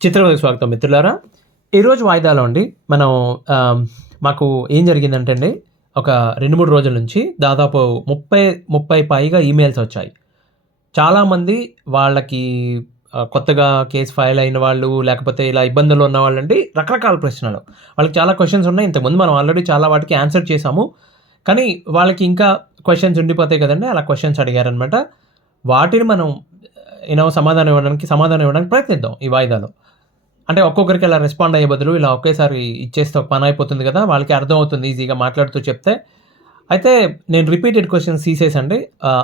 చిత్రకథకు స్వాగతం మిత్రులారా. ఈరోజు వాయిదాలో అండి మనం మాకు ఏం జరిగిందంటే అండి, ఒక 2, 3 రోజుల నుంచి దాదాపు 30 పైగా ఈమెయిల్స్ వచ్చాయి. చాలామంది వాళ్ళకి కొత్తగా కేస్ ఫైల్ అయిన వాళ్ళు, లేకపోతే ఇలా ఇబ్బందుల్లో ఉన్నవాళ్ళండి, రకరకాల ప్రశ్నలు. వాళ్ళకి చాలా క్వెషన్స్ ఉన్నాయి. ఇంతకుముందు మనం ఆల్రెడీ చాలా వాటికి ఆన్సర్ చేశాము. కానీ వాళ్ళకి ఇంకా క్వెషన్స్ ఉండిపోతాయి కదండీ! అలా క్వెషన్స్ అడిగారనమాట. వాటిని మనం సమాధానం ఇవ్వడానికి ప్రయత్నిద్దాం ఈ వాయిదాలో. అంటే ఒక్కొక్కరికి ఇలా రెస్పాండ్ అయ్యే బదులు ఇలా ఒకేసారి ఇచ్చేస్తే ఒక పని అయిపోతుంది కదా! వాళ్ళకి అర్థమవుతుంది ఈజీగా మాట్లాడుతూ చెప్తే. అయితే నేను రిపీటెడ్ క్వెషన్స్ తీసేసండి.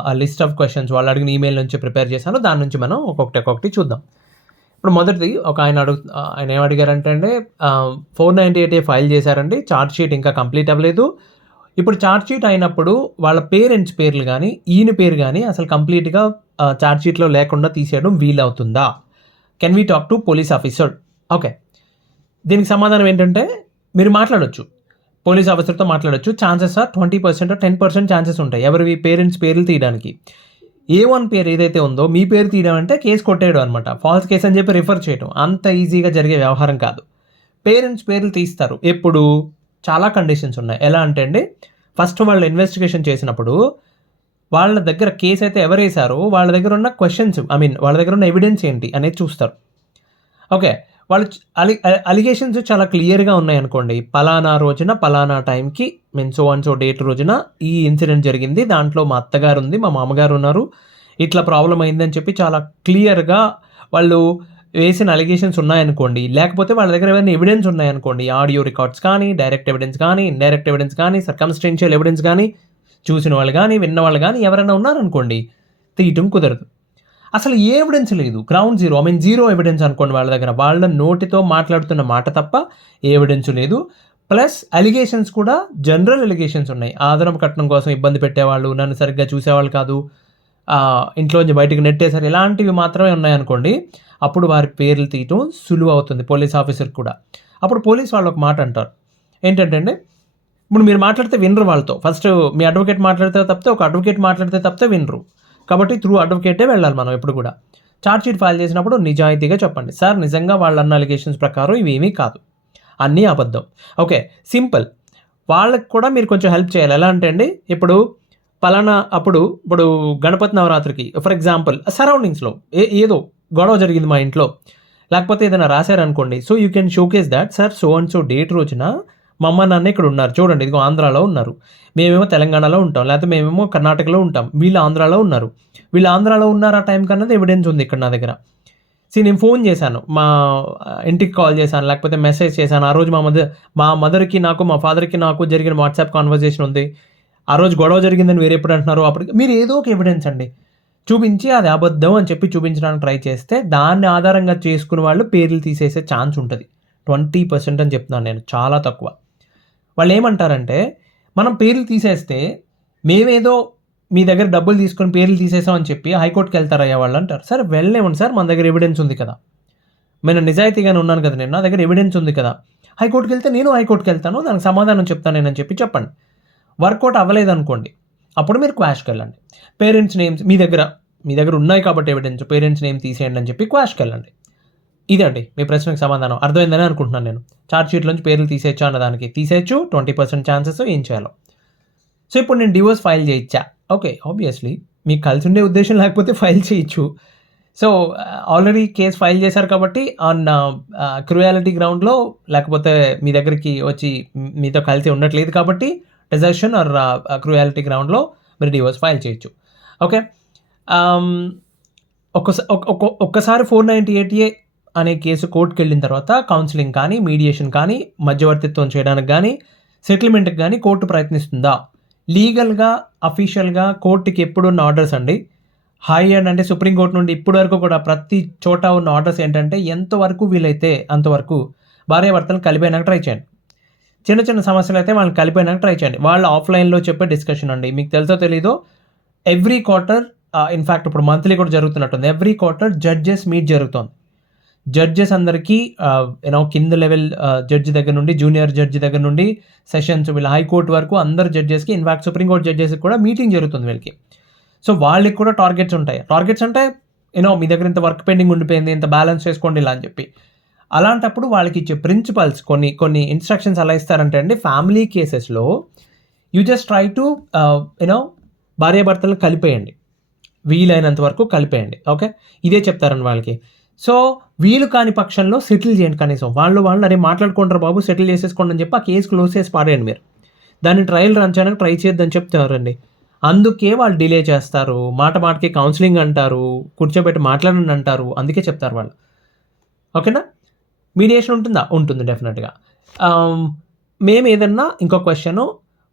ఆ లిస్ట్ ఆఫ్ క్వెషన్స్ వాళ్ళు అడిగిన ఈమెయిల్ నుంచి ప్రిపేర్ చేశాను. దాని నుంచి మనం ఒక్కొక్కటి చూద్దాం. ఇప్పుడు మొదటిది ఆయన ఏం అడిగారంటే అండి, 498 ఫైల్ చేశారండి. చార్జ్ షీట్ ఇంకా కంప్లీట్ అవ్వలేదు. ఇప్పుడు చార్జ్ షీట్ అయినప్పుడు వాళ్ళ పేరెంట్స్ పేర్లు గానీ, ఈయన పేరు గానీ అసలు కంప్లీట్‌గా చార్జ్ షీట్‌లో లేకుండా తీసేయడం వీలవుతుందా? Can we talk to police officer? Okay. దీనికి సమాధానం ఏంటంటే, మీరు మాట్లాడొచ్చు. పోలీస్ ఆఫీసర్‌తో మాట్లాడొచ్చు. ఛాన్సెస్ ఆర్ 20% 10% ఛాన్సెస్ ఉంటాయి. ఎవరివి పేరెంట్స్ పేర్లు తీయడానికి. A1 పేరు ఏదైతే ఉందో, మీ పేరు తీయడం అంటే కేస్ కొట్టేయడం అనమాట. ఫాల్స్ కేస్ అని చెప్పి రిఫర్ చేయడం. అంత ఈజీగా జరిగే వ్యవహారం కాదు. పేరెంట్స్ పేర్లు తీస్తారు. ఎప్పుడు? చాలా కండిషన్స్ ఉన్నాయి. ఎలా అంటే అండి, ఫస్ట్ వాళ్ళు ఇన్వెస్టిగేషన్ చేసినప్పుడు, వాళ్ళ దగ్గర కేస్ అయితే ఎవరేశారో, వాళ్ళ దగ్గర ఉన్న క్వెషన్స్ వాళ్ళ దగ్గర ఉన్న ఎవిడెన్స్ ఏంటి అనేది చూస్తారు. ఓకే. వాళ్ళు అలిగేషన్స్ చాలా క్లియర్‌గా ఉన్నాయనుకోండి. పలానా రోజున, పలానా టైంకి సో అండ్ సో డేట్ రోజున ఈ ఇన్సిడెంట్ జరిగింది. దాంట్లో మా అత్తగారు ఉంది, మా మామగారు ఉన్నారు. ఇట్లా ప్రాబ్లమ్ అయిందని చెప్పి చాలా క్లియర్‌గా వాళ్ళు వేసిన అలిగేషన్స్ ఉన్నాయనుకోండి. లేకపోతే వాళ్ళ దగ్గర ఏమైనా ఎవిడెన్స్ ఉన్నాయనుకోండి. ఆడియో రికార్డ్స్ కానీ, డైరెక్ట్ ఎవిడెన్స్ కానీ, ఇండైరెక్ట్ ఎవిడెన్స్ కానీ, సర్కమ్స్టెన్షియల్ ఎవిడెన్స్ కానీ, చూసిన వాళ్ళు గానీ, విన్న వాళ్ళు గానీ ఎవరైనా ఉన్నారనుకోండి, తీయటం కుదరదు. అసలు ఏ ఎవిడెన్స్ లేదు. Ground zero. జీరో ఎవిడెన్స్ అనుకోండి వాళ్ళ దగ్గర. వాళ్ళ నోటితో మాట్లాడుతున్న మాట తప్ప ఏ ఎవిడెన్స్ లేదు. ప్లస్ అలిగేషన్స్ కూడా జనరల్ అలిగేషన్స్ ఉన్నాయి. ఆదరణ కట్నం కోసం ఇబ్బంది పెట్టేవాళ్ళు, నన్ను సరిగ్గా చూసేవాళ్ళు కాదు, ఇంట్లోంచి బయటకు నెట్టేశారు, ఇలాంటివి మాత్రమే ఉన్నాయనుకోండి. అప్పుడు వారి పేర్లు తీయటం సులువు అవుతుంది పోలీస్ ఆఫీసర్ కూడా. అప్పుడు పోలీస్ వాళ్ళు ఒక మాట అంటారు. ఏంటంటే అండి, ఇప్పుడు మీరు మాట్లాడితే వినరు వాళ్ళతో. ఫస్ట్ మీ అడ్వకేట్ మాట్లాడితే తప్పితే, ఒక అడ్వకేట్ మాట్లాడితే తప్పితే వినరు. కాబట్టి త్రూ అడ్వకేటే వెళ్ళాలి మనం ఎప్పుడు కూడా. చార్జ్ షీట్ ఫైల్ చేసినప్పుడు నిజాయితీగా చెప్పండి. సార్, నిజంగా వాళ్ళన్న అలిగేషన్స్ ప్రకారం ఇవేమీ కాదు, అన్నీ అబద్ధం. Okay, simple. వాళ్ళకి కూడా మీరు కొంచెం హెల్ప్ చేయాలి. ఎలా అంటే అండి, ఇప్పుడు ఇప్పుడు గణపతి నవరాత్రికి ఫర్ ఎగ్జాంపుల్ సరౌండింగ్స్లో ఏదో గొడవ జరిగింది మా ఇంట్లో, లేకపోతే ఏదైనా రాశారనుకోండి. So you can showcase that, sir so and so date రోజున మా అమ్మ నాన్న ఇక్కడ ఉన్నారు చూడండి, ఇదిగో ఆంధ్రాలో ఉన్నారు, మేమేమో తెలంగాణలో ఉంటాం, లేకపోతే మేమేమో కర్ణాటకలో ఉంటాం, వీళ్ళు ఆంధ్రాలో ఉన్నారు, ఆ టైంకి అన్నది ఎవిడెన్స్ ఉంది ఇక్కడ నా దగ్గర. నేను ఫోన్ చేశాను, మా ఇంటికి కాల్ చేశాను, లేకపోతే మెసేజ్ చేశాను. ఆ రోజు మా మదర్కి నాకు, మా ఫాదర్కి నాకు జరిగిన వాట్సాప్ కాన్వర్జేషన్ ఉంది. ఆ రోజు గొడవ జరిగిందని వేరే ఎప్పుడు అంటున్నారు, అప్పటికి మీరు ఏదో ఒక ఎవిడెన్స్ అండి చూపించి అది అబద్ధం అని చెప్పి చూపించడానికి ట్రై చేస్తే, దాన్ని ఆధారంగా చేసుకుని వాళ్ళు పేర్లు తీసేసే ఛాన్స్ ఉంటుంది. 20% అని చెప్తున్నాను నేను, చాలా తక్కువ. వాళ్ళు ఏమంటారంటే, మనం పేర్లు తీసేస్తే మేమేదో మీ దగ్గర డబ్బులు తీసుకొని పేర్లు తీసేసామని చెప్పి హైకోర్టుకి వెళ్తారయ్యా వాళ్ళు అంటారు. సార్ వెళ్ళలేమండి సార్, మన దగ్గర ఎవిడెన్స్ ఉంది కదా, నేను నిజాయితీగానే ఉన్నాను కదా, నేను నా దగ్గర ఎవిడెన్స్ ఉంది కదా, హైకోర్టుకి వెళ్తే నేను హైకోర్టుకి వెళ్తాను, దానికి సమాధానం చెప్తాను నేనని చెప్పి చెప్పండి. వర్కౌట్ అవ్వలేదనుకోండి, అప్పుడు మీరు క్వాష్కి వెళ్ళండి. పేరెంట్స్ నేమ్స్ మీ దగ్గర ఉన్నాయి కాబట్టి ఎవిడెన్స్, పేరెంట్స్ నేమ్ తీసేయండి అని చెప్పి క్వాష్కి వెళ్ళండి. ఇదండి మీ ప్రశ్నకు సమాధానం. అర్థమైందని అనుకుంటున్నాను నేను. చార్జ్ షీట్లోంచి పేర్లు తీసేయచ్చా అన్నదానికి తీసేయచ్చు, 20% ఛాన్సెస్. ఏం చేయాలో. సో ఇప్పుడు నేను డివోర్స్ ఫైల్ చేయొచ్చా? ఓకే, ఆబ్వియస్లీ మీకు కలిసి ఉండే ఉద్దేశం లేకపోతే ఫైల్ చేయొచ్చు. సో ఆల్రెడీ కేసు ఫైల్ చేశారు కాబట్టి ఆన్ క్రూయాలిటీ గ్రౌండ్లో, లేకపోతే మీ దగ్గరికి వచ్చి మీతో కలిసి ఉండట్లేదు కాబట్టి డెజర్షన్ ఆర్ క్రూయాలిటీ గ్రౌండ్లో మీరు డివోర్స్ ఫైల్ చేయొచ్చు. ఓకే, ఒక్కసారి 498A అనే కేసు కోర్టుకు వెళ్ళిన తర్వాత కౌన్సిలింగ్ కానీ, మీడియేషన్ కానీ, మధ్యవర్తిత్వం చేయడానికి కానీ, సెటిల్మెంట్కి కానీ కోర్టు ప్రయత్నిస్తుందా? లీగల్గా, అఫీషియల్గా కోర్టుకి ఎప్పుడున్న ఆర్డర్స్ అండి, హై అండ్ అంటే సుప్రీంకోర్టు నుండి ఇప్పటి వరకు కూడా ప్రతి చోట ఉన్న ఆర్డర్స్ ఏంటంటే, ఎంతవరకు వీలైతే అంతవరకు భార్యాభర్తలు కలిపేయడానికి ట్రై చేయండి. చిన్న చిన్న సమస్యలు అయితే వాళ్ళని కలిపేయడానికి ట్రై చేయండి. వాళ్ళు ఆఫ్లైన్లో చెప్పే డిస్కషన్ అండి. మీకు తెలుసో తెలీదో, ఎవ్రీ క్వార్టర్, ఇన్ఫ్యాక్ట్ ఇప్పుడు మంత్లీ కూడా జరుగుతున్నట్టుంది, ఎవ్రీ క్వార్టర్ జడ్జెస్ మీట్ జరుగుతుంది. జడ్జెస్ అందరికీ కింద లెవెల్ జడ్జి దగ్గర నుండి, జూనియర్ జడ్జి దగ్గర నుండి, సెషన్స్ వీళ్ళ హైకోర్టు వరకు అందరు జడ్జెస్కి, ఇన్ఫ్యాక్ట్ సుప్రీంకోర్టు జడ్జెస్కి కూడా మీటింగ్ జరుగుతుంది వీళ్ళకి. సో వాళ్ళకి కూడా టార్గెట్స్ ఉంటాయి. టార్గెట్స్ అంటే మీ దగ్గర ఇంత వర్క్ పెండింగ్ ఉండిపోయింది, ఇంత బ్యాలెన్స్ చేసుకోండి ఇలా అని చెప్పి. అలాంటప్పుడు వాళ్ళకి ఇచ్చే ప్రిన్సిపల్స్ కొన్ని ఇన్స్ట్రక్షన్స్ ఎలా ఇస్తారంటే అండి, ఫ్యామిలీ కేసెస్లో యూ జస్ట్ ట్రై టు భార్యాభర్తలను కలిపేయండి, వీలైనంత వరకు కలిపేయండి. ఓకే, ఇదే చెప్తారండి వాళ్ళకి. సో వీలు కాని పక్షంలో సెటిల్ చేయండి, కనీసం వాళ్ళు అరే మాట్లాడుకుంటారు బాబు, సెటిల్ చేసేసుకోండి అని చెప్పి ఆ కేసు క్లోజ్ చేసి పాడేయండి మీరు. దాన్ని ట్రయల్ రన్ చేయడానికి ట్రై చేయొద్దని చెప్తారండి. అందుకే వాళ్ళు డిలే చేస్తారు, మాటకి కౌన్సిలింగ్ అంటారు, కూర్చోబెట్టి మాట్లాడండి అంటారు, అందుకే చెప్తారు వాళ్ళు. ఓకేనా? మీడియేషన్ ఉంటుందా? ఉంటుంది డెఫినెట్గా. మేము ఏదన్నా ఇంకో క్వశ్చను,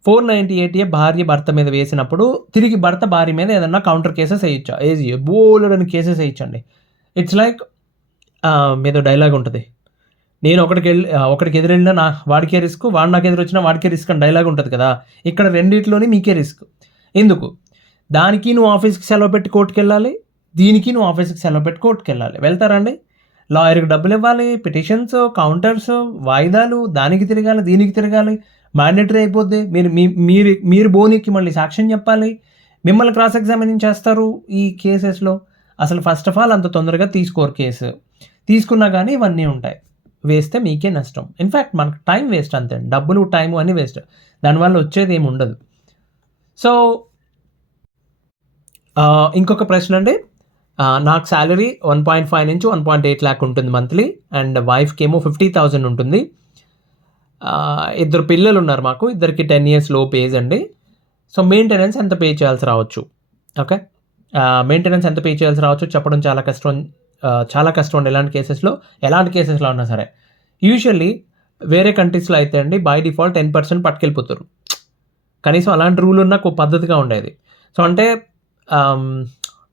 498A భార్య భర్త మీద వేసినప్పుడు తిరిగి భర్త భార్య మీద ఏదన్నా కౌంటర్ కేసెస్ వేయచ్చా? బోలెడని కేసెస్ వేయచ్చండి. ఇట్స్ లైక్ మీద డైలాగ్ ఉంటుంది, నేను ఒకడికి ఎదురెళ్ళినా వాడికే రిస్క్, వాడు నాకు ఎదురు వచ్చినా వాడికే రిస్క్ అని డైలాగ్ ఉంటుంది కదా. ఇక్కడ రెండిట్లోని మీకే రిస్క్. ఎందుకు? దానికి నువ్వు ఆఫీస్కి సెలవు పెట్టి కోర్టుకు వెళ్ళాలి, దీనికి నువ్వు ఆఫీస్కి సెలవు పెట్టి కోర్టుకు వెళ్ళాలి. వెళ్తారండి? లాయర్కి డబ్బులు ఇవ్వాలి, పిటిషన్స్, కౌంటర్స్, వాయిదాలు, దానికి తిరగాలి, దీనికి తిరగాలి, మ్యాండేటరీ అయిపోద్ది. మీరు బోనికి మళ్ళీ సాక్ష్యం చెప్పాలి, మిమ్మల్ని క్రాస్ ఎగ్జామినింగ్ చేస్తారు ఈ కేసెస్లో. అసలు ఫస్ట్ ఆఫ్ ఆల్ అంత తొందరగా తీసుకోరు కేసు, తీసుకున్నా కానీ ఇవన్నీ ఉంటాయి, వేస్తే మీకే నష్టం. ఇన్ఫ్యాక్ట్ మనకు టైం వేస్ట్, అంతే, డబ్బులు టైము అని వేస్ట్, దానివల్ల వచ్చేది ఏమి ఉండదు. సో ఇంకొక ప్రశ్న అండి, నాకు శాలరీ 1.5 నుంచి 1.8 lakh ఉంటుంది మంత్లీ, అండ్ వైఫ్కి ఏమో 50,000 ఉంటుంది. 2 పిల్లలు ఉన్నారు మాకు, ఇద్దరికి 10 years లోపు ఏజ్ అండి. సో మెయింటెనెన్స్ ఎంత పే చేయాల్సి రావచ్చు? ఓకే, మెయింటెనెన్స్ ఎంత పే చేయాల్సి రావచ్చు చెప్పడం చాలా కష్టం అండి ఎలాంటి కేసెస్లో ఉన్నా సరే. యూజువల్లీ వేరే కంట్రీస్లో అయితే అండి బై డిఫాల్ట్ 10% పట్టుకెళ్ళిపోతారు. కనీసం అలాంటి రూల్ ఉన్న పద్ధతిగా ఉండేది. సో అంటే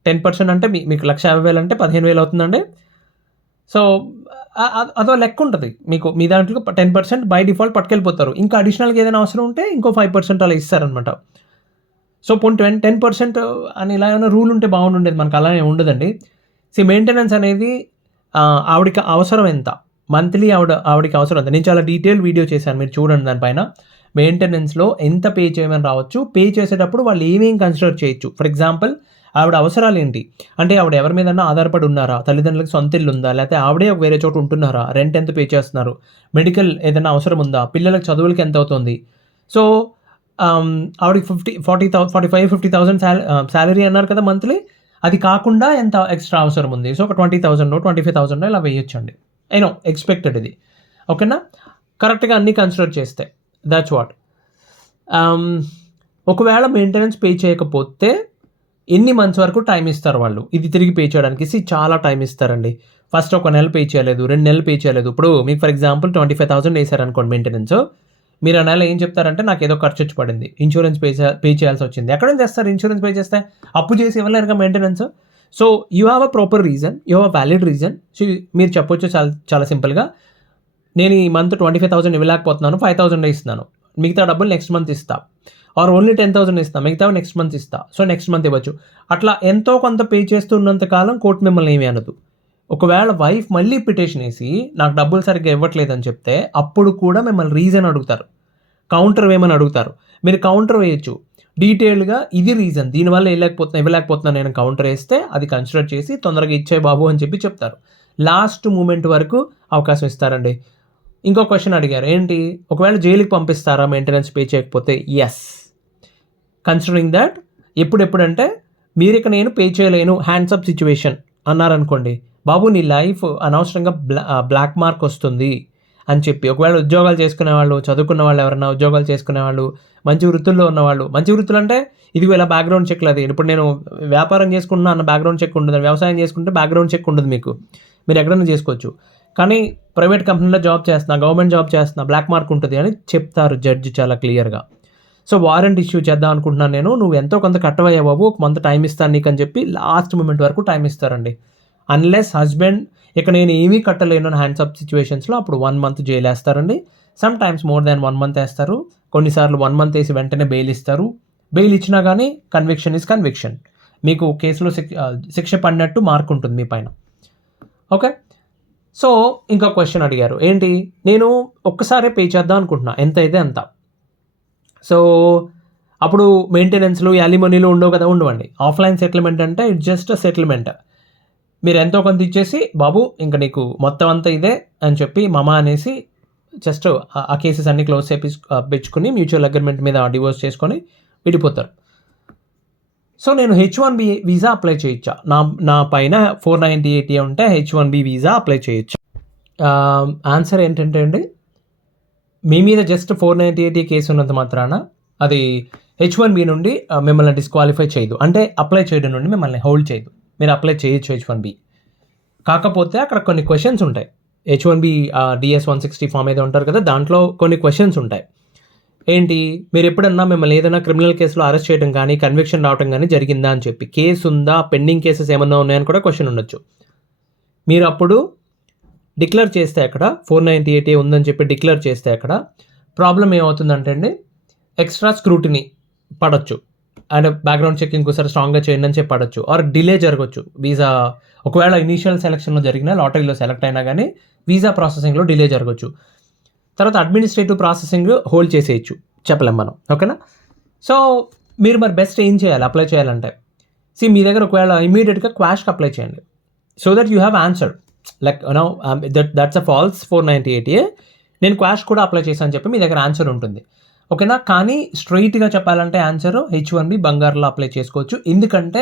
10% అంటే మీకు 1,50,000 అంటే 15,000 అవుతుందండి. సో అదో లెక్క ఉంటుంది మీకు, మీ దాంట్లో 10% బై డిఫాల్ట్ పట్టుకెళ్ళిపోతారు. ఇంకా అడిషనల్గా ఏదైనా అవసరం ఉంటే ఇంకో 5% అలా ఇస్తారనమాట. సో 10% అని ఇలా ఏమైనా రూల్ ఉంటే బాగుండేది, మనకు అలానే ఉండదండి. మెయింటెనెన్స్ అనేది ఆవిడకి అవసరం ఎంత, మంత్లీ ఆవిడకి అవసరం ఎంత, నేను చాలా డీటెయిల్ వీడియో చేశాను, మీరు చూడండి దానిపైన. మెయింటెనెన్స్లో ఎంత పే చేయమని రావచ్చు, పే చేసేటప్పుడు వాళ్ళు ఏమేం కన్సిడర్ చేయొచ్చు. ఫర్ ఎగ్జాంపుల్, ఆవిడ అవసరాలు ఏంటి అంటే, ఆవిడ ఎవరి మీదన్నా ఆధారపడి ఉన్నారా, తల్లిదండ్రులకు సొంత ఇల్లు ఉందా, లేకపోతే ఆవిడే వేరే చోట ఉంటున్నారా, రెంట్ ఎంత పే చేస్తున్నారు, మెడికల్ ఏదైనా అవసరం ఉందా, పిల్లలకు చదువులకి ఎంత అవుతుంది. సో ఆవిడకి 45,000-50,000 శాలరీ అన్నారు కదా మంత్లీ, అది కాకుండా ఎంత ఎక్స్ట్రా అవసరం ఉంది. సో ఒక 20,000 25,000 ఇలా వేయొచ్చండి. ఎక్స్పెక్టెడ్ ఇది. ఓకేనా? కరెక్ట్గా అన్నీ కన్సిడర్ చేస్తే దాట్స్ వాట్. ఒకవేళ మెయింటెనెన్స్ పే చేయకపోతే ఎన్ని మంత్స్ వరకు టైం ఇస్తారు వాళ్ళు ఇది తిరిగి పే చేయడానికి? చాలా టైం ఇస్తారండి. ఫస్ట్ 1 నెల పే చేయలేదు, 2 నెలలు పే చేయలేదు. ఇప్పుడు మీకు ఫర్ ఎగ్జాంపుల్ 25,000 వేసారనుకోండి మెయింటెనెన్స్, మీరు ఆ నెల ఏం చెప్తారంటే నాకు ఏదో ఖర్చు వచ్చి పడింది, ఇన్సూరెన్స్ పే చేయాల్సి వచ్చింది. ఎక్కడ నుంచి తెస్తారు ఇన్సూరెన్స్ పే చేస్తే? అప్పు చేసి ఇవ్వలేరుగా maintenance. So you have a proper reason, you have a valid reason. So మీరు చెప్పొచ్చు చాలా సింపుల్గా, నేను ఈ మంత్ 25,000 ఇవ్వలేకపోతున్నాను, 5,000 ఇస్తున్నాను, మిగతా డబ్బులు నెక్స్ట్ మంత్ ఇస్తా, ఆర్ ఓన్లీ 10,000 ఇస్తా, మిగతా నెక్స్ట్ మంత్ ఇస్తా, సో నెక్స్ట్ మంత్ ఇవ్వచ్చు. అట్లా ఎంతో కొంత పే చేస్తున్నంత కాలం కోర్టు మిమ్మల్ని ఏమీ అనదు. ఒకవేళ వైఫ్ మళ్ళీ పిటిషన్ వేసి నాకు డబ్బులు సరిగ్గా ఇవ్వట్లేదని చెప్తే అప్పుడు కూడా మిమ్మల్ని రీజన్ అడుగుతారు, కౌంటర్ వేయమని అడుగుతారు. మీరు కౌంటర్ వేయచ్చు డీటెయిల్డ్గా, ఇది రీజన్, దీనివల్ల ఇవ్వలేకపోతున్నా నేను కౌంటర్ వేస్తే అది కన్సిడర్ చేసి తొందరగా ఇచ్చే బాబు అని చెప్పి చెప్తారు. లాస్ట్ మూమెంట్ వరకు అవకాశం ఇస్తారండి. ఇంకో క్వశ్చన్ అడిగారు, ఏంటి ఒకవేళ జైలుకి పంపిస్తారా మెయింటెనెన్స్ పే చేయకపోతే? Yes, considering that. ఎప్పుడంటే మీరు ఇక నేను పే చేయలేను, హ్యాండ్స్ అప్ సిచ్యువేషన్ అన్నారనుకోండి, బాబు నీ లైఫ్ అనవసరంగా బ్లాక్ మార్క్ వస్తుంది అని చెప్పి, ఒకవేళ ఉద్యోగాలు చేసుకునే వాళ్ళు, చదువుకున్న వాళ్ళు, ఎవరైనా ఉద్యోగాలు చేసుకునే వాళ్ళు, మంచి వృత్తుల్లో ఉన్నవాళ్ళు, మంచి వృత్తులు అంటే ఇదిగో ఇలా బ్యాక్గ్రౌండ్ చెక్ లేదు. ఇప్పుడు నేను వ్యాపారం చేసుకుంటున్నా అన్న బ్యాక్గ్రౌండ్ చెక్ ఉండదు, వ్యవసాయం చేసుకుంటే బ్యాక్గ్రౌండ్ చెక్ ఉండదు మీకు, మీరు ఎక్కడైనా చేసుకోవచ్చు. కానీ ప్రైవేట్ కంపెనీలో జాబ్ చేస్తున్నా, గవర్నమెంట్ జాబ్ చేస్తున్నా, బ్లాక్ మార్క్ ఉంటుంది అని చెప్తారు జడ్జి చాలా క్లియర్గా. సో వారెంట్ ఇష్యూ చేద్దాం అనుకుంటున్నాను నేను, నువ్వు ఎంతో కొంత కట్టవయ్యా బాబు, ఒక మంత్ టైం ఇస్తాను నీకు అని చెప్పి లాస్ట్ మూమెంట్ వరకు టైం ఇస్తారండి. అన్లెస్ హస్బెండ్ ఇక నేను ఏమీ కట్టలేను హ్యాండ్స్ అప్ సిచ్యువేషన్స్లో అప్పుడు 1 month జైలు వేస్తారండి. Some times more than 1 month వేస్తారు, కొన్నిసార్లు 1 month వేసి వెంటనే బెయిల్ ఇస్తారు. బెయిల్ ఇచ్చినా కానీ కన్విక్షన్ ఇస్ కన్విక్షన్, మీకు కేసులో శిక్ష పడినట్టు మార్క్ ఉంటుంది మీ పైన. ఓకే, సో ఇంకా క్వశ్చన్ అడిగారు, ఏంటి నేను ఒక్కసారే పే చేద్దాం అనుకుంటున్నా, ఎంత అయితే అంత. సో అప్పుడు మెయింటెనెన్స్లు, యాలిమనీలు ఉండవు కదా? ఉండవండి. ఆఫ్లైన్ సెటిల్మెంట్ అంటే ఇట్స్ జస్ట్ అ సెటిల్మెంట్. మీరు ఎంతో కొంత ఇచ్చేసి బాబు ఇంక నీకు మొత్తం అంతా ఇదే అని చెప్పి మమ అనేసి జస్ట్ ఆ కేసెస్ అన్ని క్లోజ్ చేయించుకుని మ్యూచువల్ అగ్రిమెంట్ మీద డివోర్స్ చేసుకొని విడిపోతారు. సో నేను H1B వీసా అప్లై చేయొచ్చా? నా పైన 498 ఉంటే H1B వీసా అప్లై చేయొచ్చా? ఆన్సర్ ఏంటంటే అండి, మీ మీద జస్ట్ 498 కేసు ఉన్నంత మాత్రాన అది H1B నుండి మిమ్మల్ని డిస్క్వాలిఫై చేయదు. అంటే అప్లై చేయడం నుండి మిమ్మల్ని హోల్డ్ చేయదు. మీరు అప్లై చేయొచ్చు H1B. కాకపోతే అక్కడ కొన్ని క్వశ్చన్స్ ఉంటాయి. H1B DS 160 ఫామ్ ఏదో ఉంటారు కదా, దాంట్లో కొన్ని క్వశ్చన్స్ ఉంటాయి. ఏంటి, మీరు ఎప్పుడన్నా మిమ్మల్ని ఏదైనా క్రిమినల్ కేసులో అరెస్ట్ చేయడం కానీ కన్విక్షన్ రావడం కానీ జరిగిందా అని చెప్పి, కేసు ఉందా, పెండింగ్ కేసెస్ ఏమన్నా ఉన్నాయని కూడా క్వశ్చన్ ఉండొచ్చు. మీరు అప్పుడు డిక్లేర్ చేస్తే అక్కడ 498 ఉందని చెప్పి డిక్లేర్ చేస్తే అక్కడ ప్రాబ్లం ఏమవుతుందంటే అండి, ఎక్స్ట్రా స్క్రూటినీ పడవచ్చు. అండ్ బ్యాక్గ్రౌండ్ చెకింగ్ ఒకసారి స్ట్రాంగ్గా చేయండి అని చెప్పి పడవచ్చు. ఆర్ డిలే జరగవచ్చు. వీసా ఒకవేళ ఇనీషియల్ సెలక్షన్లో జరిగినా, లాటరీలో సెలెక్ట్ అయినా కానీ వీసా ప్రాసెసింగ్లో డిలే జరగవచ్చు. తర్వాత అడ్మినిస్ట్రేటివ్ ప్రాసెసింగ్ హోల్డ్ చేసేయచ్చు, చెప్పలేం మనం. ఓకేనా? సో మీరు మరి బెస్ట్ ఏం చేయాలి అప్లై చేయాలంటే, మీ దగ్గర ఒకవేళ ఇమీడియట్గా క్వాష్కి అప్లై చేయండి. So that you have answer like no that's a false 498. నేను క్వాష్ కూడా అప్లై చేశాను చెప్పి మీ దగ్గర ఆన్సర్ ఉంటుంది. ఓకేనా? కానీ స్ట్రైట్గా చెప్పాలంటే ఆన్సర్ H1B బంగారులో అప్లై చేసుకోవచ్చు. ఎందుకంటే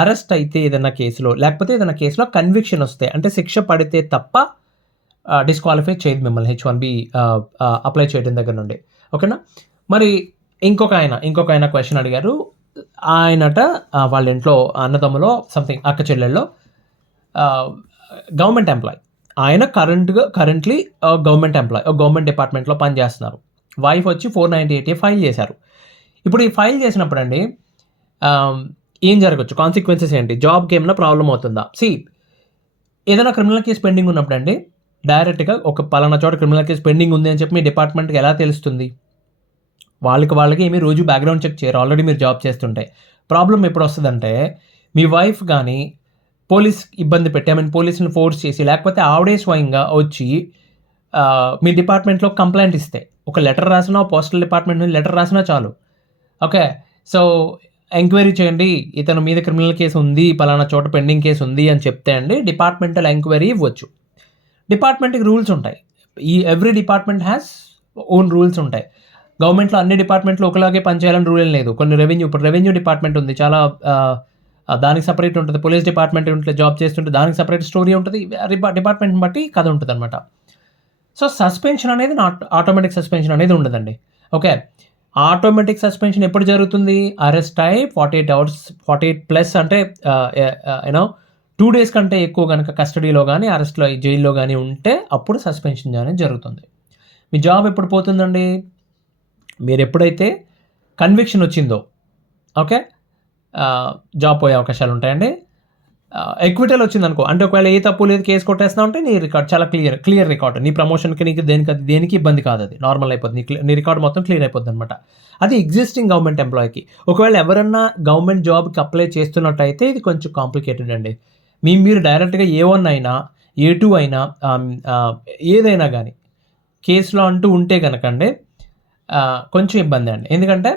అరెస్ట్ అయితే ఏదైనా కేసులో, లేకపోతే ఏదైనా కేసులో కన్విక్షన్ వస్తే, అంటే శిక్ష పడితే తప్ప డిస్క్వాలిఫై చేయదు మిమ్మల్ని H1B అప్లై చేయడం దగ్గర నుండి. ఓకేనా? మరి ఇంకొక ఆయన క్వశ్చన్ అడిగారు. ఆయనట వాళ్ళ ఇంట్లో అన్నదమ్ములో సంథింగ్ అక్క చెల్లెల్లో గవర్నమెంట్ ఎంప్లాయ్. ఆయన కరెంట్లీ గవర్నమెంట్ ఎంప్లాయ్, గవర్నమెంట్ డిపార్ట్మెంట్లో పనిచేస్తున్నారు. వైఫ్ వచ్చి 498 ఫైల్ చేశారు. ఇప్పుడు ఈ ఫైల్ చేసినప్పుడు అండి ఏం జరగచ్చు, కాన్సిక్వెన్సెస్ ఏంటి, జాబ్కి ఏమైనా ప్రాబ్లం అవుతుందా? ఏదైనా క్రిమినల్ కేసు పెండింగ్ ఉన్నప్పుడు అండి, డైరెక్ట్గా ఒక పలానా చోట క్రిమినల్ కేసు పెండింగ్ ఉంది అని చెప్పి మీ డిపార్ట్మెంట్కి ఎలా తెలుస్తుంది? వాళ్ళకి ఏమీ రోజు బ్యాక్గ్రౌండ్ చెక్ చేయరు, ఆల్రెడీ మీరు జాబ్ చేస్తుంటే. ప్రాబ్లం ఎప్పుడు వస్తుందంటే, మీ వైఫ్ కానీ పోలీస్ ఇబ్బంది పెట్టి, పోలీసుని ఫోర్స్ చేసి, లేకపోతే ఆవిడే స్వయంగా వచ్చి మీ డిపార్ట్మెంట్లో కంప్లైంట్ ఇస్తే, ఒక లెటర్ రాసినా, పోస్టల్ డిపార్ట్మెంట్ నుంచి లెటర్ రాసినా చాలు. ఓకే, సో ఎంక్వైరీ చేయండి, ఇతను మీద క్రిమినల్ కేసు ఉంది, పలానా చోట పెండింగ్ కేసు ఉంది అని చెప్తే అండి డిపార్ట్మెంటల్ ఎంక్వైరీ ఇవ్వచ్చు. డిపార్ట్మెంట్కి రూల్స్ ఉంటాయి. Every department has own rules ఉంటాయి. గవర్నమెంట్లో అన్ని డిపార్ట్మెంట్లు ఒకలాగే పనిచేయాలని రూల్ ఏం లేదు. కొన్ని ఇప్పుడు రెవెన్యూ డిపార్ట్మెంట్ ఉంది, చాలా దానికి సపరేట్ ఉంటుంది. పోలీస్ డిపార్ట్మెంట్ ఉంటే జాబ్ చేస్తుంటే దానికి సపరేట్ స్టోరీ ఉంటుంది. డిపార్ట్మెంట్ని బట్టి కథ ఉంటుంది అనమాట. సో సస్పెన్షన్ అనేది ఆటోమేటిక్ సస్పెన్షన్ అనేది ఉండదండి. ఓకే, ఆటోమేటిక్ సస్పెన్షన్ ఎప్పుడు జరుగుతుంది? అరెస్ట్ అయ్యి 48 hours 48+ అంటే 2 days కంటే ఎక్కువ కనుక కస్టడీలో కానీ అరెస్ట్లో జైల్లో కానీ ఉంటే అప్పుడు సస్పెన్షన్ అనేది జరుగుతుంది. మీ జాబ్ ఎప్పుడు పోతుందండి? మీరు ఎప్పుడైతే కన్విక్షన్ వచ్చిందో, ఓకే, జాబ్ పోయే అవకాశాలు ఉంటాయండి. ఎక్విటల్ వచ్చిందనుకో, అంటే ఒకవేళ ఏ తప్పు లేదు, కేసు కొట్టేస్తా ఉంటే నీ రికార్డ్ చాలా క్లియర్ రికార్డ్, నీ ప్రమోషన్కి నీకు దేనికి ఇబ్బంది కాదు, అది నార్మల్ అయిపోతుంది, నీ రికార్డ్ మొత్తం క్లియర్ అయిపోద్ది అనమాట. అది ఎగ్జిస్టింగ్ గవర్నమెంట్ ఎంప్లాయీకి. ఒకవేళ ఎవరన్నా గవర్నమెంట్ జాబ్కి అప్లై చేస్తున్నట్టయితే ఇది కొంచెం కాంప్లికేటెడ్ అండి. మీరు డైరెక్ట్గా A1 అయినా A2 అయినా ఏదైనా కానీ కేసులో అంటూ ఉంటే కనుకండి కొంచెం ఇబ్బంది అండి. ఎందుకంటే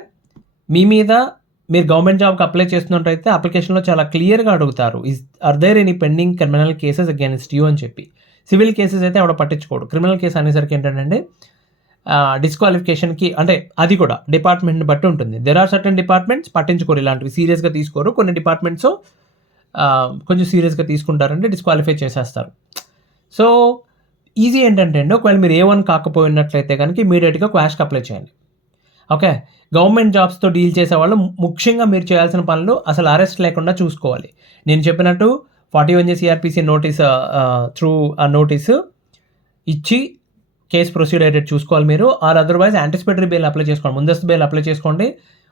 మీ మీద మీరు గవర్నమెంట్ జాబ్కి అప్లై చేస్తున్నట్టయితే అప్లికేషన్లో చాలా క్లియర్గా అడుగుతారు, are there any pending criminal cases against you అని చెప్పి. సివిల్ కేసెస్ అయితే ఎవడ పట్టించుకోడు. క్రిమినల్ కేసు అనేసరికి ఏంటంటే డిస్క్వాలిఫికేషన్కి, అంటే అది కూడా డిపార్ట్మెంట్ని బట్టి ఉంటుంది. దెర్ ఆర్ సర్టన్ డిపార్ట్మెంట్స్ పట్టించుకోరు, ఇలాంటివి సీరియస్గా తీసుకోరు. కొన్ని డిపార్ట్మెంట్స్ కొంచెం సీరియస్గా తీసుకుంటారంటే డిస్క్వాలిఫై చేసేస్తారు. సో ఈజీ ఏంటంటే అండి, ఒకవేళ మీరు A1 కాకపోయినట్లయితే కనుక ఇమీడియట్గా క్వాష్కి అప్లై చేయండి. ఓకే, గవర్నమెంట్ జాబ్స్తో డీల్ చేసే వాళ్ళు ముఖ్యంగా మీరు చేయాల్సిన పనులు అసలు అరెస్ట్ లేకుండా చూసుకోవాలి. నేను చెప్పినట్టు 41 CRPC నోటీస్ త్రూ ఆ నోటీసు ఇచ్చి కేసు ప్రొసీడ్ అయ్యేటట్టు చూసుకోవాలి మీరు. Or otherwise anticipatory bail apply చేసుకోండి, ముందస్తు బెయిల్ అప్లై చేసుకోండి.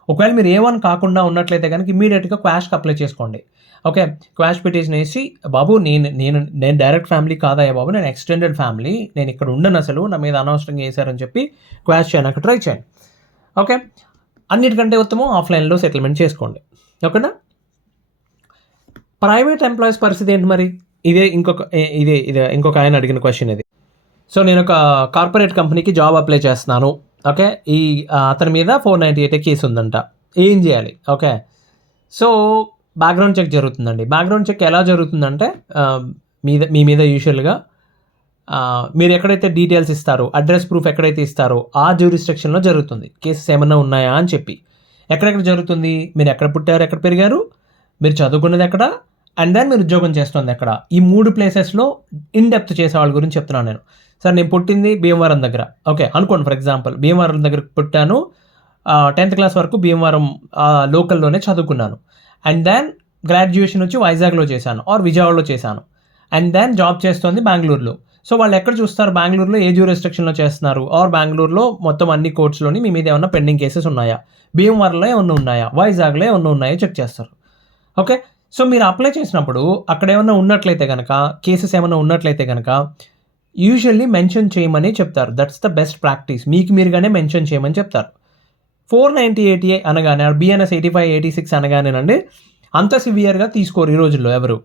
ఒకవేళ మీరు A1 కాకుండా ఉన్నట్లయితే కనుక ఇమీడియట్గా క్వాష్కి అప్లై చేసుకోండి. ఓకే, క్వాష్ పిటిషన్ వేసి, బాబు నేను డైరెక్ట్ ఫ్యామిలీ కాదయ్యా బాబు, నేను ఎక్స్టెండెడ్ ఫ్యామిలీ, నేను ఇక్కడ ఉండను, అసలు నా మీద అనవసరంగా వేశారని చెప్పి క్వాష్ చేయడానికి ట్రై చేయండి. ఓకే, అన్నిటికంటే ఉత్తమం ఆఫ్లైన్లో సెటిల్మెంట్ చేసుకోండి. ఓకేనా? ప్రైవేట్ ఎంప్లాయీస్ పరిస్థితి ఏంటి మరి? ఇదే ఇంకొక ఆయన అడిగిన క్వశ్చన్ ఇది. సో నేను ఒక కార్పొరేట్ కంపెనీకి జాబ్ అప్లై చేస్తున్నాను. ఓకే, అతని మీద 498 కేసు ఉందంట, ఏం చేయాలి? ఓకే, సో బ్యాక్గ్రౌండ్ చెక్ జరుగుతుందండి. బ్యాక్గ్రౌండ్ చెక్ ఎలా జరుగుతుందంటే మీ మీద యూజువల్గా మీరు ఎక్కడైతే డీటెయిల్స్ ఇస్తారో, అడ్రస్ ప్రూఫ్ ఎక్కడైతే ఇస్తారో ఆ జ్యూరిస్డిక్షన్లో జరుగుతుంది. కేసెస్ ఏమన్నా ఉన్నాయా అని చెప్పి. ఎక్కడెక్కడ జరుగుతుంది? మీరు ఎక్కడ పుట్టారు, ఎక్కడ పెరిగారు, మీరు చదువుకున్నది ఎక్కడ, అండ్ దెన్ మీరు ఉద్యోగం చేస్తుంది ఎక్కడ. ఈ 3 ప్లేసెస్లో ఇన్ డెప్త్ చేసే వాళ్ళ గురించి చెప్తున్నాను నేను. సార్ నేను పుట్టింది భీమవరం దగ్గర, ఓకే అనుకోండి, ఫర్ ఎగ్జాంపుల్ భీమవరం దగ్గర పుట్టాను, 10th క్లాస్ వరకు భీమవరం లోకల్లోనే చదువుకున్నాను. అండ్ దెన్ గ్రాడ్యుయేషన్ వచ్చి వైజాగ్లో చేశాను ఆర్ విజయవాడలో చేశాను. అండ్ దెన్ జాబ్ చేస్తుంది బెంగళూరులో. సో వాళ్ళు ఎక్కడ చూస్తారు, బెంగళూరులో ఏ జ్యూరిస్డిక్షన్లో చేస్తున్నారు, ఆర్ బెంగళూరులో మొత్తం అన్ని కోర్ట్స్లోని మీ మీద ఏమన్నా పెండింగ్ కేసెస్ ఉన్నాయా, భీమవరంలో ఏమన్నా ఉన్నాయా, వైజాగ్లో ఏమన్నా ఉన్నాయో చెక్ చేస్తారు. ఓకే, సో మీరు అప్లై చేసినప్పుడు అక్కడ ఏమన్నా ఉన్నట్లయితే కనుక, కేసెస్ ఏమన్నా ఉన్నట్లయితే కనుక యూజువల్లీ మెన్షన్ చేయమని చెప్తారు. That's the best practice. మీకు మీరుగానే మెన్షన్ చేయమని చెప్తారు. 490 అనగానే, బిఎన్ఎస్ 85, 86 అనగానేనండి అంత సివియర్గా తీసుకోరు ఈ రోజుల్లో ఎవరు.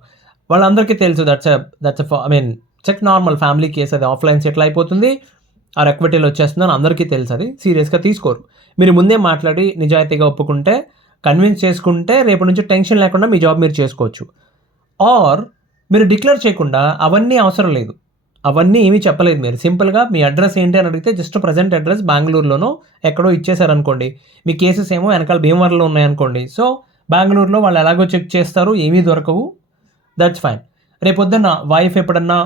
వాళ్ళందరికీ తెలుసు that's I mean check normal family case, అది ఆఫ్లైన్ సెటిల్ అయిపోతుంది, ఆ ఎక్విటీలో వచ్చేస్తుందని అందరికీ తెలుసు. అది సీరియస్గా తీసుకోరు. మీరు ముందే మాట్లాడి నిజాయితీగా ఒప్పుకుంటే, కన్విన్స్ చేసుకుంటే రేపు నుంచి టెన్షన్ లేకుండా మీ జాబ్ మీరు చేసుకోవచ్చు. ఆర్ మీరు డిక్లేర్ చేయకుండా అవన్నీ అవసరం లేదు, అవన్నీ ఏమీ చెప్పలేదు, మీరు సింపుల్గా మీ అడ్రస్ ఏంటి అని అడిగితే జస్ట్ ప్రజెంట్ అడ్రస్ బెంగళూరులోనో ఎక్కడో ఇచ్చేసారనుకోండి, మీ కేసెస్ ఏమో వెనకాల భీమవరంలో ఉన్నాయనుకోండి, సో బెంగళూరులో వాళ్ళు ఎలాగో చెక్ చేస్తారు, ఏమీ దొరకవు, దట్స్ ఫైన్. రేపొద్దున్న వైఫ్ ఎప్పుడన్నా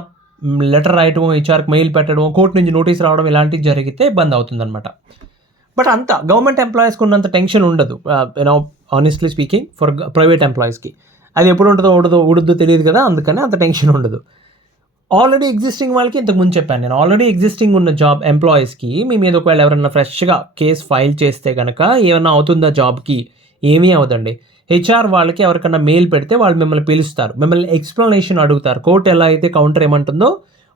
లెటర్ రాయటం, హెచ్ఆర్కి మెయిల్ పెట్టడం, కోర్టు నుంచి నోటీస్ రావడం ఇలాంటివి జరిగితే ఇబ్బంది అవుతుందన్నమాట. బట్ అంత గవర్నమెంట్ ఎంప్లాయీస్కి ఉన్నంత టెన్షన్ ఉండదు, you know honestly speaking. For private ఎంప్లాయీస్కి అది ఎప్పుడు ఉంటుందో ఉడుద్దో తెలియదు కదా, అందుకని అంత టెన్షన్ ఉండదు. ఆల్రెడీ ఎగ్జిస్టింగ్ వాళ్ళకి ఇంతకుముందు చెప్పాను నేను, ఆల్రెడీ ఎగ్జిస్టింగ్ ఉన్న జాబ్ ఎంప్లాయీస్కి మీ మీద ఒకవేళ ఎవరైనా ఫ్రెష్గా కేసు ఫైల్ చేస్తే కనుక ఏమైనా అవుతుందా జాబ్కి, ఏమీ అవదండి. హెచ్ఆర్ వాళ్ళకి ఎవరికన్నా మెయిల్ పెడితే వాళ్ళు మిమ్మల్ని పిలుస్తారు, మిమ్మల్ని ఎక్స్ప్లెనేషన్ అడుగుతారు. కోర్టు ఎలా అయితే కౌంటర్ ఏమంటుందో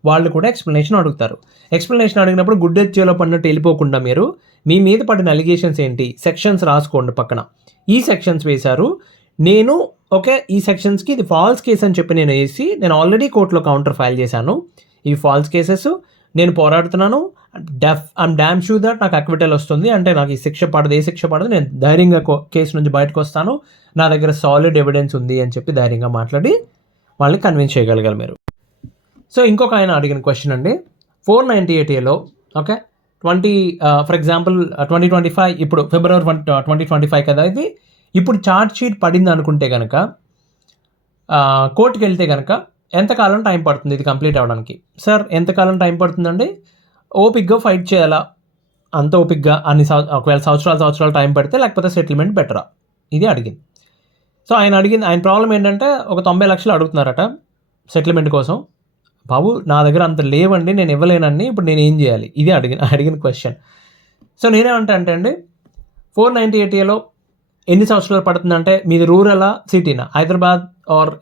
వాళ్ళు కూడా ఎక్స్ప్లెనేషన్ అడుగుతారు. ఎక్స్ప్లెనేషన్ అడిగినప్పుడు గుడ్డెచ్చేలో పడినట్టు వెళ్ళిపోకుండా మీరు మీ మీద పడిన అలిగేషన్స్ ఏంటి, సెక్షన్స్ రాసుకోండి పక్కన. ఈ సెక్షన్స్ వేశారు, నేను ఓకే ఈ సెక్షన్స్కి ఇది ఫాల్స్ కేసు అని చెప్పి నేను వేసి, నేను ఆల్రెడీ కోర్టులో కౌంటర్ ఫైల్ చేశాను, ఇవి ఫాల్స్ కేసెస్, నేను పోరాడుతున్నాను, ఐమ్ డామ్ షూర్ దట్ నాకు అక్విటల్ వస్తుంది, అంటే నాకు ఈ శిక్ష పడదు, ఏ శిక్ష పడదు, నేను ధైర్యంగా కేసు నుంచి బయటకు వస్తాను, నా దగ్గర సాలిడ్ ఎవిడెన్స్ ఉంది అని చెప్పి ధైర్యంగా మాట్లాడి వాళ్ళని కన్విన్స్ చేయగలగాలి మీరు. సో ఇంకొక ఆయన అడిగిన క్వశ్చన్ అండి, 498Aలో ఓకే ఫర్ ఎగ్జాంపుల్ 2025, ఇప్పుడు ఫిబ్రవరి 2025 కదా ఇది, ఇప్పుడు ఛార్జ్ షీట్ పడింది అనుకుంటే కనుక కోర్టుకి వెళ్తే కనుక ఎంతకాలం టైం పడుతుంది ఇది కంప్లీట్ అవ్వడానికి? సార్ ఎంతకాలం టైం పడుతుందండి, ఓపిక్గా ఫైట్ చేయాలా, అంత ఓపిక్గా ఒకవేళ సంవత్సరాలు టైం పడితే, లేకపోతే సెటిల్మెంట్ బెటరా, ఇది అడిగింది. సో ఆయన ప్రాబ్లం ఏంటంటే ఒక 90 లక్షలు అడుగుతున్నారట సెటిల్మెంట్ కోసం. బాబు నా దగ్గర అంత లేవండి, నేను ఇవ్వలేనని, ఇప్పుడు నేను ఏం చేయాలి, ఇది అడిగిన క్వశ్చన్. సో నేనేమంటా అంటే అండి, 498Aలో ఎన్ని సంవత్సరాలు పడుతుందంటే, మీది రూరలా సిటీనా, హైదరాబాద్ ఆర్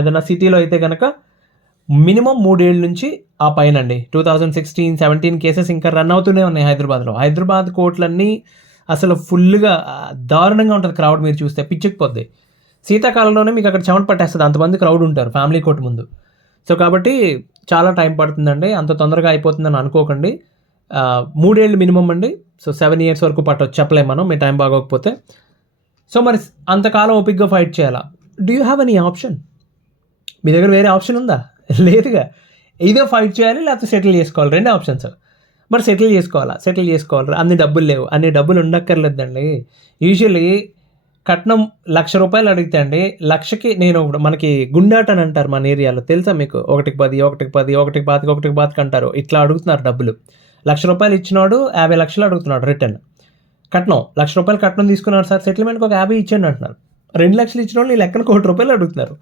ఏదైనా సిటీలో అయితే కనుక మినిమం 3 ఏళ్ళ నుంచి ఆ పైన అండి. 2016-17 కేసెస్ ఇంకా రన్ అవుతూనే ఉన్నాయి హైదరాబాద్లో. హైదరాబాద్ కోర్టులన్నీ అసలు ఫుల్గా దారుణంగా ఉంటుంది క్రౌడ్, మీరు చూస్తే పిచ్చెక్కిపోద్ది. శీతాకాలంలోనే మీకు అక్కడ చెమట పట్టేస్తుంది, అంతమంది క్రౌడ్ ఉంటారు ఫ్యామిలీ కోర్టు ముందు. సో కాబట్టి చాలా టైం పడుతుందండి, అంత తొందరగా అయిపోతుందని అనుకోకండి. 3 ఏళ్ళు మినిమం అండి. సో 7 years వరకు పట్టవచ్చు, చెప్పలేము మనం, మీ టైం బాగోకపోతే. సో మరి అంతకాలం ఓపిక్గా ఫైట్ చేయాలా? Do you have any option? మీ దగ్గర వేరే ఆప్షన్ ఉందా? లేదుగా. ఇదే ఫైట్ చేయాలి, లేకపోతే సెటిల్ చేసుకోవాలి, 2 ఆప్షన్స్. మరి సెటిల్ చేసుకోవాలి, అన్ని డబ్బులు లేవు, అన్ని డబ్బులు ఉండక్కర్లేదండి. యూజువల్లీ కట్నం ₹1,00,000 అడిగితే అండి, లక్షకి నేను మనకి గుండాట అని అంటారు మన ఏరియాలో, తెలుసా మీకు? 1కి 10, 1కి 10, 1కి 25, 1కి 25 అంటారు. ఇట్లా అడుగుతున్నారు డబ్బులు. ₹1,00,000 ఇచ్చినాడు 50 లక్షలు అడుగుతున్నాడు రిటర్న్ కట్నం. ₹1,00,000 కట్నం తీసుకున్నాడు సార్, సెటిల్మెంట్కి ఒక 50 ఇచ్చాను అంటున్నారు. 2 లక్షలు ఇచ్చిన వాళ్ళు ఈ లెక్కన ₹1,00,00,000 అడుగుతున్నారు.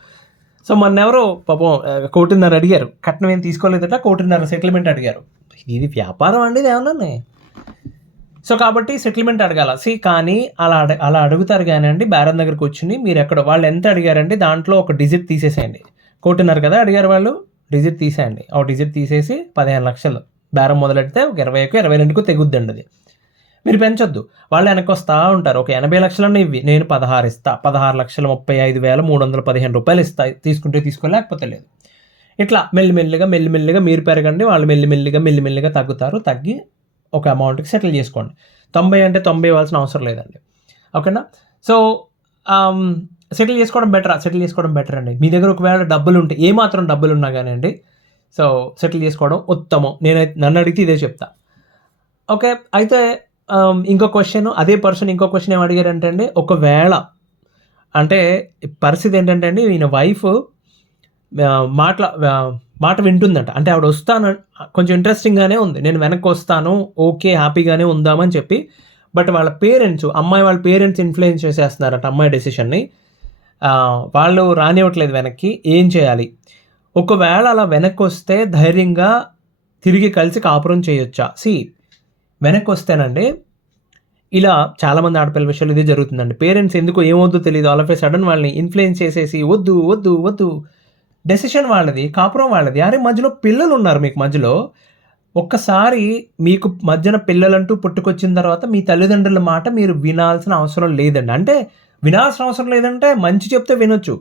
సో మొన్నెవరో పాపం 1,50,000 అడిగారు, కట్నం ఏం తీసుకోలేదట, 1,50,000 సెటిల్మెంట్ అడిగారు. ఇది వ్యాపారం అండి, ఇది ఏమన్నా? సో కాబట్టి సెటిల్మెంట్ అడగాల. కానీ అలా అడుగుతారు కానీ అండి, బేరం దగ్గరకు కూర్చుని మీరు ఎక్కడ వాళ్ళు ఎంత అడిగారండి దాంట్లో ఒక డిజిట్ తీసేసేయండి. 1,50,000 కదా అడిగారు వాళ్ళు, డిజిట్ తీసేయండి. ఒక డిజిట్ తీసేసి 15 లక్షలు బేరం మొదలెడితే ఒక 20కో 22కో తెగుద్దండి అది. మీరు పెంచొద్దు, వాళ్ళు వెనక్కి వస్తూ ఉంటారు. ఒక 80 లక్షలన్నా ఇవి, నేను 16 ఇస్తా, 16,35,315 రూపాయలు ఇస్తా, తీసుకుంటే లేకపోతే లేదు. ఇట్లా మెల్లిమెల్లిగా మీరు పెరగండి, వాళ్ళు మెల్లిమెల్లిగా తగ్గి ఒక అమౌంట్కి సెటిల్ చేసుకోండి. 90 అంటే 90 ఇవ్వాల్సిన అవసరం లేదండి, ఓకేనా? సో సెటిల్ చేసుకోవడం బెటర్ అండి. మీ దగ్గర ఒకవేళ డబ్బులు ఉంటే, ఏమాత్రం డబ్బులు ఉన్నా కానివ్వండి, సో సెటిల్ చేసుకోవడం ఉత్తమం. నన్ను అడిగితే ఇదే చెప్తా. ఓకే. అయితే ఇంకో క్వశ్చన్, అదే పర్సన్ ఇంకో క్వశ్చన్ ఏం అడిగారంటే అండి, ఒకవేళ అంటే పరిస్థితి ఏంటంటే అండి, ఈయన వైఫ్ మాట వింటుందంట. అంటే ఆవిడ వస్తాను, కొంచెం ఇంట్రెస్టింగ్గానే ఉంది, నేను వెనక్కి వస్తాను, ఓకే హ్యాపీగానే ఉందామని చెప్పి. బట్ వాళ్ళ పేరెంట్స్, అమ్మాయి వాళ్ళ పేరెంట్స్ ఇన్ఫ్లుయెన్స్ చేసేస్తున్నారంట అమ్మాయి డెసిషన్ని. వాళ్ళు రానివ్వట్లేదు వెనక్కి. ఏం చేయాలి? ఒకవేళ అలా వెనక్కి వస్తే ధైర్యంగా తిరిగి కలిసి కాపురం చేయొచ్చా? వెనక్కి వస్తేనండి, ఇలా చాలామంది ఆడపిల్లల విషయంలో ఇదే జరుగుతుందండి. పేరెంట్స్ ఎందుకో ఏమవుద్దో తెలీదు, ఆల్ ఆఫ్ ఏ సడన్ వాళ్ళని ఇన్ఫ్లుయెన్స్ చేసేసి వద్దు వద్దు వద్దు, డెసిషన్ వాళ్ళది, కాపురం వాళ్ళది. అరే మధ్యలో పిల్లలు ఉన్నారు మీకు మధ్యలో. ఒక్కసారి మీకు మధ్యన పిల్లలంటూ పుట్టుకొచ్చిన తర్వాత మీ తల్లిదండ్రుల మాట మీరు వినాల్సిన అవసరం లేదండి. అంటే వినాల్సిన అవసరం లేదంటే మంచి చెప్తే వినొచ్చు.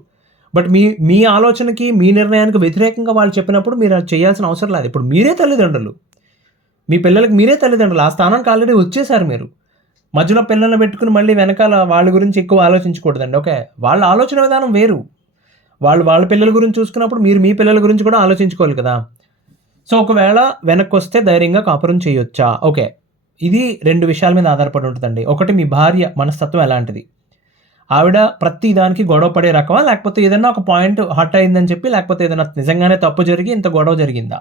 బట్ మీ ఆలోచనకి, మీ నిర్ణయానికి వ్యతిరేకంగా వాళ్ళు చెప్పినప్పుడు మీరు అది చేయాల్సిన అవసరం లేదు. ఇప్పుడు మీరే తల్లిదండ్రులు, మీ పిల్లలకి మీరే తల్లిదండ్రులు. ఆ స్థానానికి ఆల్రెడీ వచ్చేసారు మీరు. మధ్యలో పిల్లల్ని పెట్టుకుని మళ్ళీ వెనకాల వాళ్ళ గురించి ఎక్కువ ఆలోచించకూడదండి. ఓకే, వాళ్ళ ఆలోచన విధానం వేరు. వాళ్ళ పిల్లల గురించి చూసుకున్నప్పుడు మీరు మీ పిల్లల గురించి కూడా ఆలోచించుకోవాలి కదా. సో ఒకవేళ వెనక్కి వస్తే ధైర్యంగా కాపురం చేయొచ్చా? ఓకే, ఇది 2 విషయాల మీద ఆధారపడి ఉంటుందండి. ఒకటి, మీ భార్య మనస్తత్వం ఎలాంటిది? ఆవిడ ప్రతి దానికి గొడవ పడే రకమా, లేకపోతే ఏదైనా ఒక పాయింట్ హర్ట్ అయిందని చెప్పి, లేకపోతే ఏదైనా నిజంగానే తప్పు జరిగి ఇంత గొడవ జరిగిందా?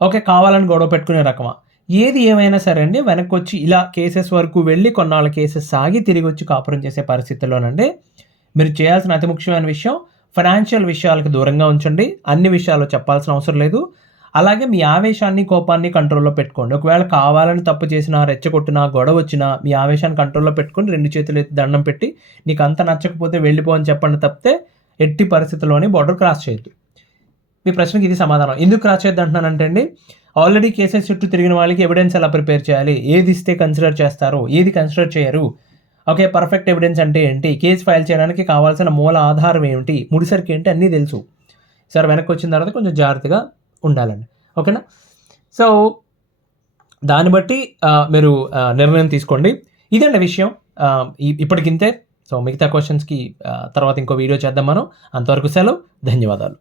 ఓకే, కావాలని గొడవ పెట్టుకునే రకమా? ఏది ఏమైనా సరే అండి, వెనక్కి వచ్చి ఇలా కేసెస్ వరకు వెళ్ళి కొన్నాళ్ళ కేసెస్ సాగి తిరిగి వచ్చి కాపురం చేసే పరిస్థితుల్లోనండి మీరు చేయాల్సిన అతి ముఖ్యమైన విషయం, ఫైనాన్షియల్ విషయాలకు దూరంగా ఉంచండి. అన్ని విషయాలు చెప్పాల్సిన అవసరం లేదు. అలాగే మీ ఆవేశాన్ని, కోపాన్ని కంట్రోల్‌లో పెట్టుకోండి. ఒకవేళ కావాలని తప్పు చేసినా, రెచ్చగొట్టినా, గొడవ వచ్చినా మీ ఆవేశాన్ని కంట్రోల్‌లో పెట్టుకొని 2 చేతులు ఎత్తి దండం పెట్టి నీకు అంత నచ్చకపోతే వెళ్ళిపో అని చెప్పండి తప్పితే ఎట్టి పరిస్థితుల్లోని బోర్డర్ క్రాస్ చేయొద్దు. మీ ప్రశ్నకి ఇది సమాధానం. ఎందుకు క్రాస్ చేయొద్దు అంటున్నానంటే అండి, ఆల్రెడీ కేసెస్ చుట్టూ తిరిగిన వాళ్ళకి ఎవిడెన్స్ ఎలా ప్రిపేర్ చేయాలి, ఏది ఇస్తే కన్సిడర్ చేస్తారు, ఏది కన్సిడర్ చేయరు, ఓకే పర్ఫెక్ట్ ఎవిడెన్స్ అంటే ఏంటి, కేసు ఫైల్ చేయడానికి కావాల్సిన మూల ఆధారం ఏమిటి, ముడిసరికి ఏంటి, అన్నీ తెలుసు. సార్ వెనక్కి వచ్చిన తర్వాత కొంచెం జాగ్రత్తగా ఉండాలండి. ఓకేనా? సో దాన్ని బట్టి మీరు నిర్ణయం తీసుకోండి. ఇదండి విషయం. ఇప్పటికింతే. సో మిగతా క్వశ్చన్స్కి తర్వాత ఇంకో వీడియో చేద్దాం మనం. అంతవరకు సెలవు. ధన్యవాదాలు.